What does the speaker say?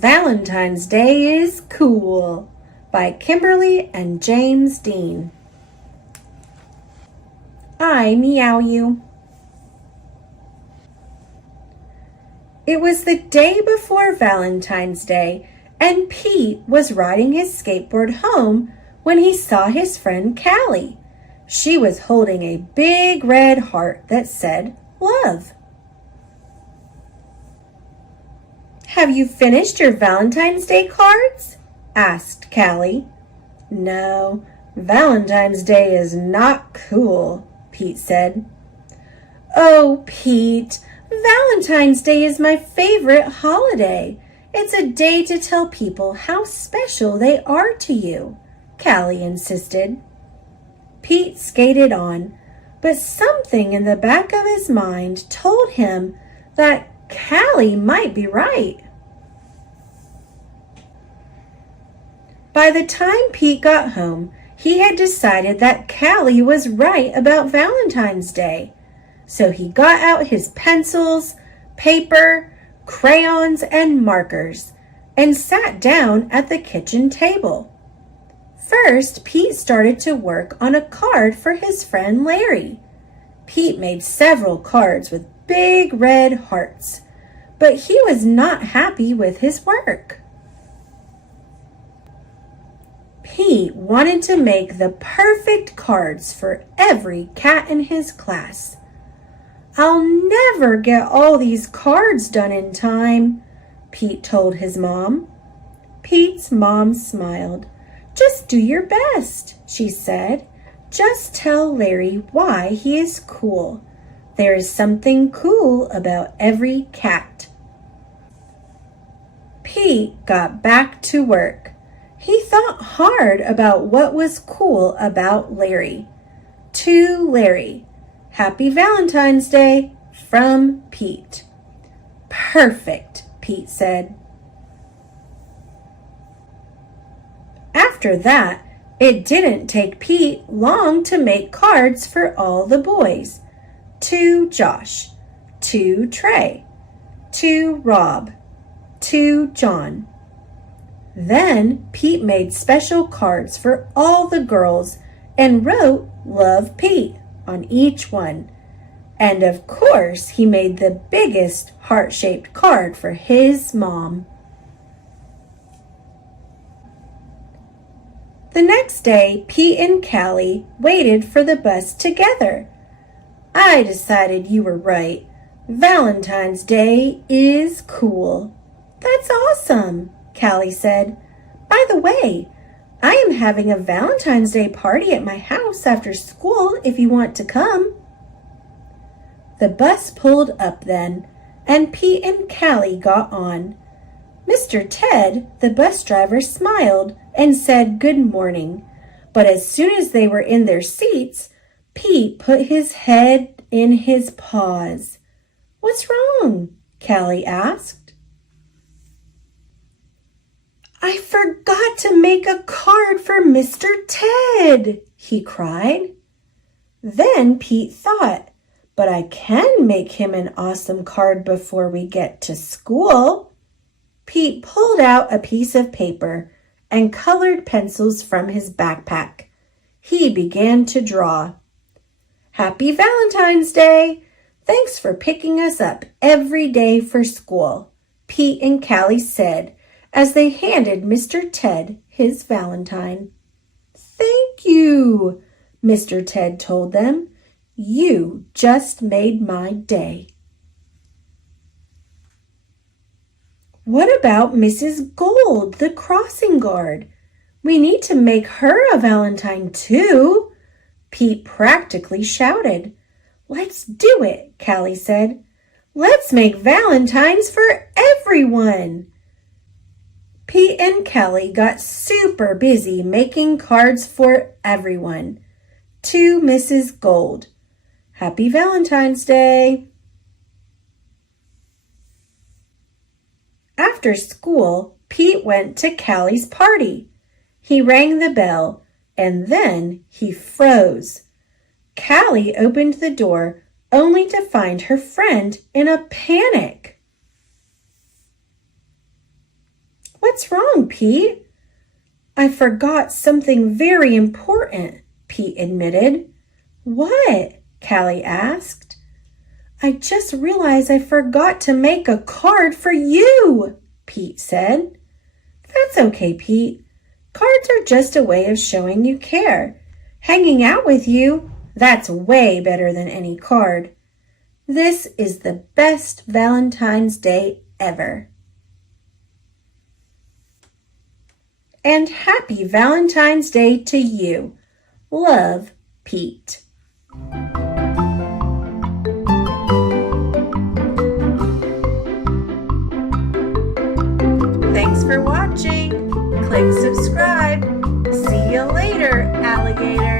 Valentine's Day is Cool by Kimberly and James Dean. I meow you. It was the day before Valentine's Day, and Pete was riding his skateboard home when he saw his friend Callie. She was holding a big red heart that said, "Love." "Have you finished your Valentine's Day cards?" asked Callie. "No, Valentine's Day is not cool," Pete said. "Oh, Pete, Valentine's Day is my favorite holiday. It's a day to tell people how special they are to you," Callie insisted. Pete skated on, but something in the back of his mind told him that Callie might be right. By the time Pete got home, he had decided that Callie was right about Valentine's Day. So he got out his pencils, paper, crayons, and markers and sat down at the kitchen table. First, Pete started to work on a card for his friend Larry. Pete made several cards with big red hearts, but he was not happy with his work. Pete wanted to make the perfect cards for every cat in his class. "I'll never get all these cards done in time," Pete told his mom. Pete's mom smiled. "Just do your best," she said. "Just tell Larry why he is cool. There is something cool about every cat." Pete got back to work. He thought hard about what was cool about Larry. To Larry, "Happy Valentine's Day from Pete." "Perfect," Pete said. After that, it didn't take Pete long to make cards for all the boys. To Josh, to Trey, to Rob, to John. Then Pete made special cards for all the girls and wrote "Love Pete" on each one. And of course, he made the biggest heart-shaped card for his mom. The next day, Pete and Callie waited for the bus together. "I decided you were right. Valentine's Day is cool." "That's awesome," Callie said. "By the way, I am having a Valentine's Day party at my house after school if you want to come." The bus pulled up then, and Pete and Callie got on. Mr. Ted, the bus driver, smiled and said good morning, but as soon as they were in their seats, Pete put his head in his paws. "What's wrong?" Callie asked. "I forgot to make a card for Mr. Ted," he cried. Then Pete thought, "But I can make him an awesome card before we get to school." Pete pulled out a piece of paper and colored pencils from his backpack. He began to draw. "Happy Valentine's Day! Thanks for picking us up every day for school," Pete and Callie said as they handed Mr. Ted his Valentine. "Thank you," Mr. Ted told them. "You just made my day." "What about Mrs. Gold, the crossing guard? We need to make her a Valentine too," Pete practically shouted. "Let's do it," Callie said. "Let's make Valentines for everyone." Pete and Callie got super busy making cards for everyone. To Mrs. Gold, "Happy Valentine's Day." After school, Pete went to Callie's party. He rang the bell, and then he froze. Callie opened the door only to find her friend in a panic. What's wrong, Pete? I forgot something very important, Pete admitted. What? Callie asked. I just realized I forgot to make a card for you, Pete said. That's okay, Pete. Cards are just a way of showing you care. Hanging out with you, that's way better than any card. This is the best Valentine's Day ever. And happy Valentine's Day to you. Love, Pete. Thanks for watching. Click subscribe. See you later, alligator.